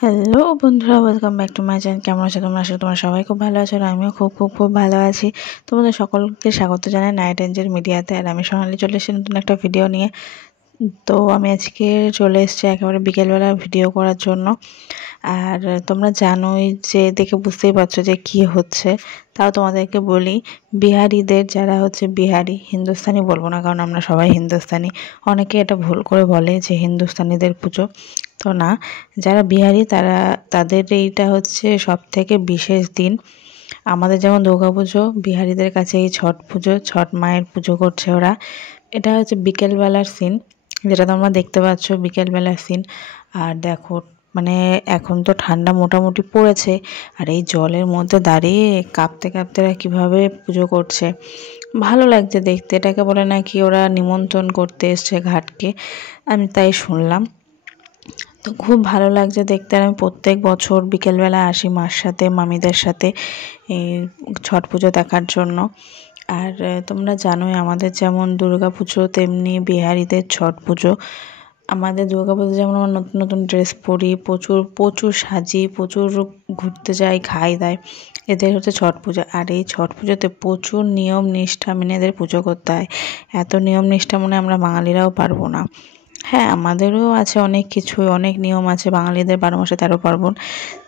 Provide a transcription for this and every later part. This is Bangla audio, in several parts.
হ্যালো বন্ধুরা, welcome back to my channel. কেমন আছো তোমরা? আসলে তোমরা সবাই খুব ভালো আছো আর আমিও খুব খুব খুব ভালো আছি। তোমাদের সকলকে স্বাগত জানাই নাইট এঞ্জেল মিডিয়াতে। আর আমি সোনালি চলে এসেছি নতুন একটা ভিডিও নিয়ে। তো আমি আজকে চলে এসেছি একেবারে বিকেলবেলা ভিডিও করার জন্য। আর তোমরা জানোই যে, দেখে বুঝতেই পারছো যে কি হচ্ছে। তাও তোমাদেরকে বলি, বিহারিদের যারা হচ্ছে বিহারি, হিন্দুস্তানি বলবো না কারণ আমরা সবাই হিন্দুস্তানি। অনেকে এটা ভুল করে বলে যে হিন্দুস্তানিদের পুজো, তো না। যারা বিহারি তাদের এইটা হচ্ছে সবথেকে বিশেষ দিন। আমাদের যেমন দুর্গাপুজো, বিহারিদের কাছে এই ছট পুজো, ছট মায়ের পুজো করছে ওরা। এটা হচ্ছে বিকেলবেলার সিন, যেটা তোমরা দেখতে পাচ্ছ বিকেলবেলার সিন। আর দেখো, মানে এখন তো ঠান্ডা মোটামুটি পড়েছে, আর এই জলের মধ্যে দাঁড়িয়ে কাঁপতে কাঁপতে এরা কীভাবে পুজো করছে, ভালো লাগছে দেখতে। এটাকে বলে নাকি ওরা নিমন্ত্রণ করতে এসছে ঘাটকে, আমি তাই শুনলাম। তো খুব ভালো লাগছে দেখতে। আর আমি প্রত্যেক বছর বিকেলবেলা আসি মার সাথে, মামিদের সাথে এই ছট পুজো দেখার জন্য। আর তোমরা জানোই আমাদের যেমন দুর্গা পুজো তেমনি বিহারিদের ছট পুজো। আমাদের দুর্গা পুজো যেমন আমরা নতুন নতুন ড্রেস পরি, প্রচুর প্রচুর সাজি, প্রচুর ঘুরতে যাই, খাই দাই। এদের হচ্ছে ছট পুজো। আর এই ছট পুজোতে প্রচুর নিয়ম নিষ্ঠা মেনে এদের পুজো করতে হয়। এত নিয়ম নিষ্ঠা মনে আমরা বাঙালিরাও পারবো না। হ্যাঁ, আমাদেরও আছে অনেক কিছু, অনেক নিয়ম আছে বাঙালিদের, 12 মাসে 13 পার্বণ।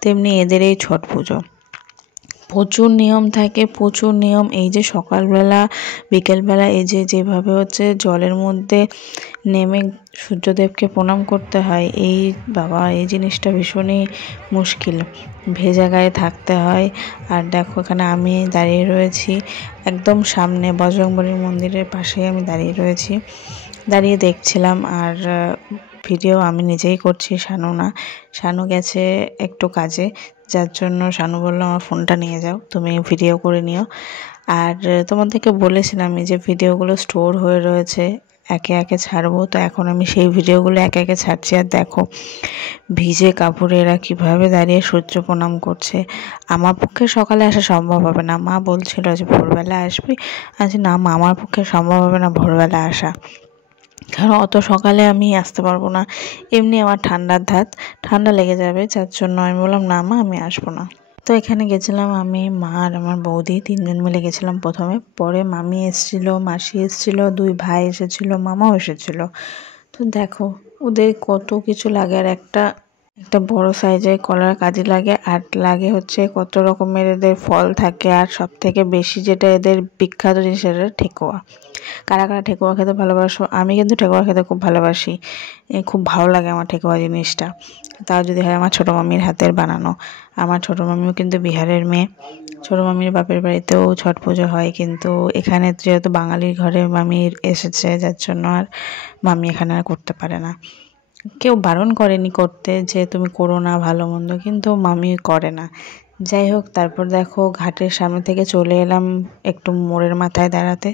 তেমনি এদের এই ছট পুজো প্রচুর নিয়ম থাকে, প্রচুর নিয়ম। এই যে সকালবেলা বিকেলবেলা এই যে যেভাবে হচ্ছে জলের মধ্যে নেমে সূর্যদেবকে প্রণাম করতে হয়, এই বাবা এই জিনিসটা ভীষণই মুশকিল। ভেজা গায়ে থাকতে হয়। আর দেখো এখানে আমি দাঁড়িয়ে রয়েছি একদম সামনে বজরংবলীর মন্দিরের পাশেই আমি দাঁড়িয়ে রয়েছি, দাঁড়িয়ে দেখছিলাম। আর ভিডিও আমি নিজেই করছি, শানু না। শানু গেছে একটু কাজে, যার জন্য শানু বললো আমার ফোনটা নিয়ে যাও, তুমি ভিডিও করে নিও। আর তোমাদেরকে বলেছিলাম এই যে ভিডিওগুলো স্টোর হয়ে রয়েছে, একে একে ছাড়বো। তো এখন আমি সেই ভিডিওগুলো একে একে ছাড়ছি। আর দেখো ভিজে কাপড়ে এরা কীভাবে দাঁড়িয়ে সূর্য প্রণাম করছে। আমার পক্ষে সকালে আসা সম্ভব হবে না, মা বলছিল যে ভোরবেলা আসবি। আজ না মা, আমার পক্ষে সম্ভব হবে না ভোরবেলা আসা, কারণ অত সকালে আমি আসতে পারবো না। এমনি আমার ঠান্ডার ধাত, ঠান্ডা লেগে যাবে, যার জন্য আমি বললাম না মা, আমি আসবো না। তো এখানে গেছিলাম আমি, মা আর আমার বৌদি 3 জন মিলে গেছিলাম প্রথমে। পরে মামি এসেছিলো, মাসি এসেছিলো, 2 ভাই এসেছিলো, মামাও এসেছিলো। তো দেখো ওদের কত কিছু লাগে। আর একটা একটা বড় সাইজের কলার কাঁদি লাগে, আর লাগে হচ্ছে কত রকমের এদের ফল থাকে। আর সব থেকে বেশি যেটা এদের বিখ্যাত জিনিস, সেটা ঠেকুয়া। কারা কারা ঠেকুয়া খেতে ভালোবাসো? আমি কিন্তু ঠেকুয়া খেতে খুব ভালোবাসি, খুব ভালো লাগে আমার ঠেকুয়া জিনিসটা। তাও যদি হয় আমার ছোটো মামির হাতের বানানো। আমার ছোটো মামিও কিন্তু বিহারের মেয়ে, ছোটো মামির বাপের বাড়িতেও ছট পুজো হয়, কিন্তু এখানে যেহেতু বাঙালির ঘরে মামির এসেছে, যার জন্য আর মামি এখানে আর করতে পারে না। কেউ বারণ করেনি করতে যে তুমি করো না, ভালো মন্দ, কিন্তু মামি করে না। যাই হোক, তারপর দেখো ঘাটের সামনে থেকে চলে এলাম একটু মোড়ের মাথায় দাঁড়াতে।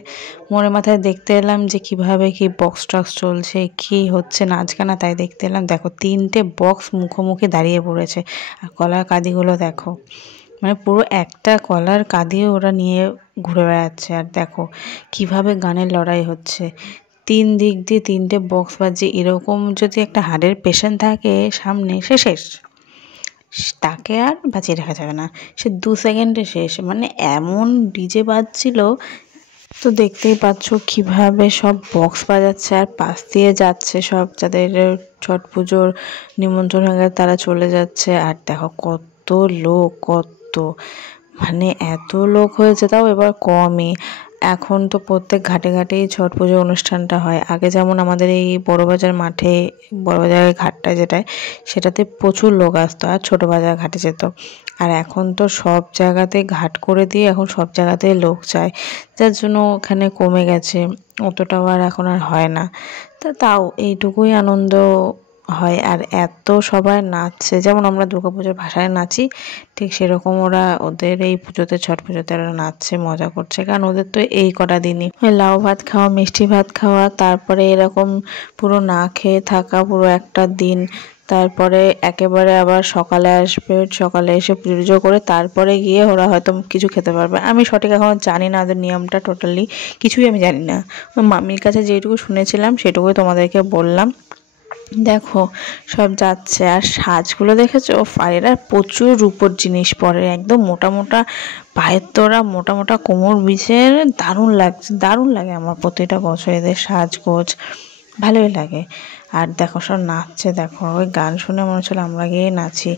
মোড়ের মাথায় দেখতে এলাম যে কিভাবে কি বক্স টক্স চলছে, কি হচ্ছে নাচ গানা, তাই দেখতে এলাম। দেখো 3টে বক্স মুখোমুখি দাঁড়িয়ে পড়েছে। আর কলার কাঁদিগুলো দেখো, মানে পুরো একটা কলার কাঁদিয়ে ওরা নিয়ে ঘুরে বেড়াচ্ছে। আর দেখো কিভাবে গানের লড়াই হচ্ছে, 3 দিক দিয়ে 3টে বক্স বাজছে। এরকম যদি একটা হার্টের পেশেন্ট থাকে সামনে, সে শেষ, তাকে আর বাঁচিয়ে রাখা যাবে না, সে 2 সেকেন্ডে শেষ। মানে এমন ডিজে বাজছিল। তো দেখতেই পাচ্ছ কিভাবে সব বক্স বাজাচ্ছে আর পাশ দিয়ে যাচ্ছে সব, যাদের ছট পুজোর নিমন্ত্রণ হয়ে গেছে তারা চলে যাচ্ছে। আর দেখো কত লোক, কত মানে এত লোক হয়েছে, তাও এবার কমই। এখন তো প্রত্যেক ঘাটে ঘাটেই ছট পুজো অনুষ্ঠানটা হয়। আগে যেমন আমাদের এই বড়বাজার মাঠে, বড়বাজারের ঘাটটা যেটায়, সেটাতে প্রচুর লোক আসতো আর ছোটো বাজার ঘাটে যেত। আর এখন তো সব জায়গাতে ঘাট করে দিয়ে এখন সব জায়গাতে লোক যায়, যার জন্য ওখানে কমে গেছে, অতটাও আর এখন আর হয় না। তাও এইটুকুই আনন্দ হয়। আর এত সবাই নাচছে, যেমন আমরা দুর্গাপুজোর ভাষায় নাচি, ঠিক সেরকম ওরা ওদের এই পুজোতে, ছট পুজোতে ওরা নাচছে, মজা করছে। কারণ ওদের তো এই কটা দিনই লাউ ভাত খাওয়া, মিষ্টি ভাত খাওয়া, তারপরে এরকম পুরো না খেয়ে থাকা পুরো একটা দিন। তারপরে একেবারে আবার সকালে আসবে, সকালে এসে পুজো করে তারপরে গিয়ে ওরা হয়তো কিছু খেতে পারবে। আমি সঠিক এখনও জানি না ওদের নিয়মটা, টোটালি কিছুই আমি জানি না। মামির কাছে যেটুকু শুনেছিলাম সেটুকুই তোমাদেরকে বললাম। দেখো সব যাচ্ছে, আর সাজগুলো দেখেছো, এরা প্রচুর রূপোর জিনিস পরে, একদম মোটা মোটা পায়ের তোরা, মোটা মোটা কোমর বিছের, দারুণ লাগছে, দারুণ লাগে আমার প্রতিটা বছর এদের সাজগোজ, ভালোই লাগে। আর দেখো সব নাচছে, দেখো ওই গান শুনে মনে হচ্ছিল আমরা গিয়ে নাচি।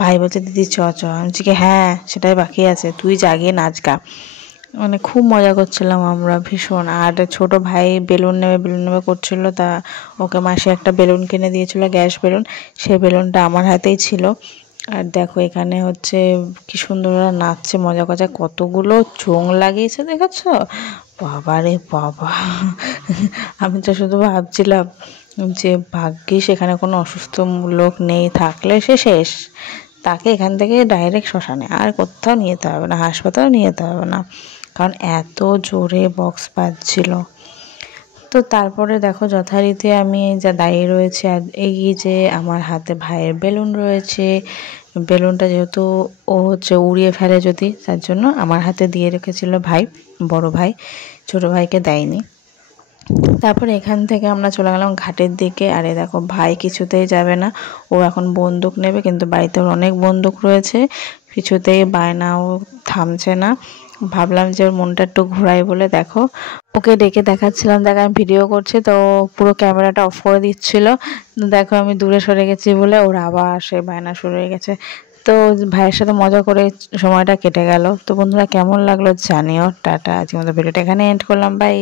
ভাই বলছে দিদি চ চ, আমি বলছি কি হ্যাঁ সেটাই বাকি আছে, তুই জাগিয়ে নাচ গা। মানে খুব মজা করছিলাম আমরা ভীষণ। আর ছোট ভাই বেলুন নেবে করছিল, তা ওকে মাসে একটা বেলুন কিনে দিয়েছিল, গ্যাস বেলুন, সেই বেলুনটা আমার হাতেই ছিল। আর দেখো এখানে হচ্ছে কি সুন্দর ওরা নাচছে, মজা করছে, কতগুলো চোঙ লাগিয়েছে দেখেছো, বাবা রে বাবা। আমি তো শুধু ভাবছিলাম যে ভাগ্যিস এখানে কোনো অসুস্থ লোক নেই, থাকলে সে শেষ, তাকে এখান থেকে ডাইরেক্ট শ্মশানে, আর কোথাও নিয়ে যেতে হবে না, হাসপাতালে নিয়ে যেতে হবে না, কারণ এত জোরে বক্স বাজছিল। তো তারপরে দেখো যথারীতি আমি যা দাঁড়িয়ে রয়েছে, আর এই যে আমার হাতে ভাইয়ের বেলুন রয়েছে, বেলুনটা যেহেতু ও হচ্ছে উড়িয়ে ফেলে যদি, তার জন্য আমার হাতে দিয়ে রেখেছিল ভাই, বড় ভাই, ছোট ভাইকে দেয়নি। তারপরে এখান থেকে আমরা চলে গেলাম ঘাটের দিকে। আরে দেখো ভাই কিছুতেই যাবে না, ও এখন বন্দুক নেবে, কিন্তু বাড়িতে ওর অনেক বন্দুক রয়েছে, কিছুতেই বায়না, ও থামছে না। ভাবলাম যে ওর মনটা একটু ঘোরাই বলে, দেখো ওকে ডেকে দেখাচ্ছিলাম, দেখ আমি ভিডিও করছি, তো পুরো ক্যামেরাটা অফ করে দিচ্ছিল। দেখো আমি দূরে সরে গেছি বলে ওর আবার সে বায়না শুরু হয়ে গেছে। তো ভাইয়ের সাথে মজা করে সময়টা কেটে গেল। তো বন্ধুরা কেমন লাগলো জানিও। টাটা, আজকের মতো ভিডিওটা এখানে এন্ড করলাম, বাই।